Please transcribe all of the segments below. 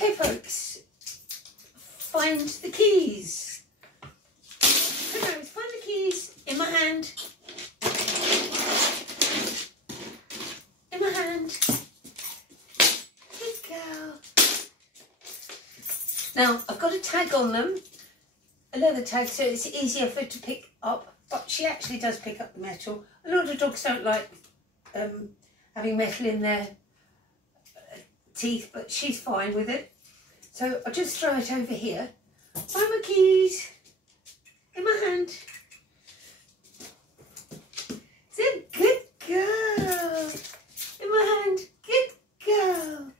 Okay, folks, find the keys. So guys, find the keys in my hand. In my hand. Good girl. Now, I've got a tag on them, a leather tag, so it's easier for her to pick up, but she actually does pick up the metal. A lot of dogs don't like having metal in their teeth, but she's fine with it. So I'll just throw it over here. Find my keys in my hand. It's a good girl. In my hand, good girl.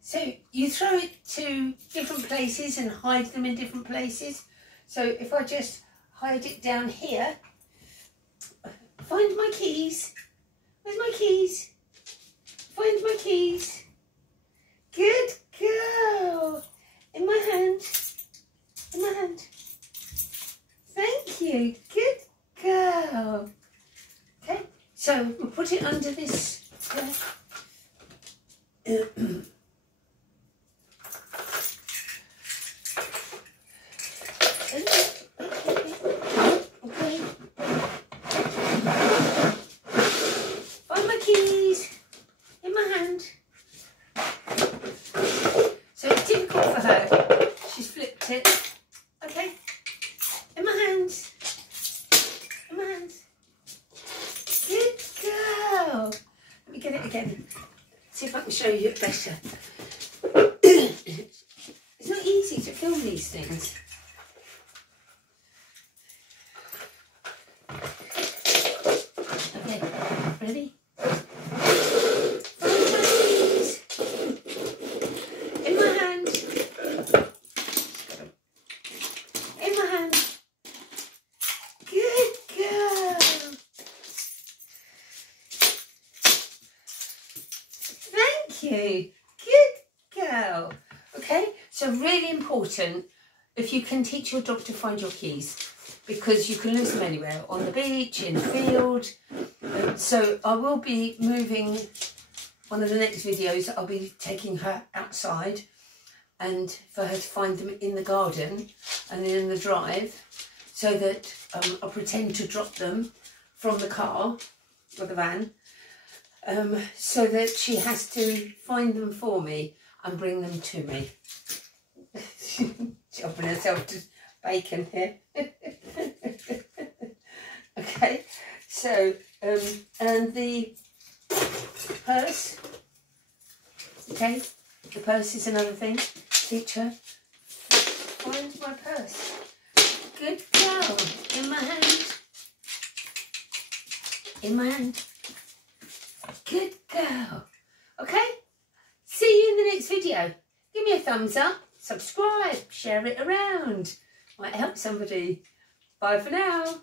So you throw it to different places and hide them in different places. So if I just hide it down here, find my keys. Where's my keys? Find my keys. Good girl. In my hand. In my hand. Thank you. Good girl. Okay, so we'll put it under this. Okay. Find my keys in my hand. So it's difficult for her. She's flipped it. Okay. In my hands. In my hands. Good girl. Let me get it again. See if I can show you it better. It's not easy to film these things. Okay, ready? Find my keys. In my hand. In my hand. Good girl. Thank you. Good girl. Okay, so really important if you can teach your dog to find your keys, because you can lose them anywhere, on the beach, in the field. So I will be moving, one of the next videos, I'll be taking her outside and for her to find them in the garden and in the drive, so that I'll pretend to drop them from the car or the van, so that she has to find them for me and bring them to me. Chopping herself to bacon here. Okay, so and the purse. Okay, the purse is another thing. Teach her. Find my purse. Good girl. In my hand. In my hand. Good girl. Okay. See you in the next video. Give me a thumbs up, subscribe, share it around. Might help somebody. Bye for now.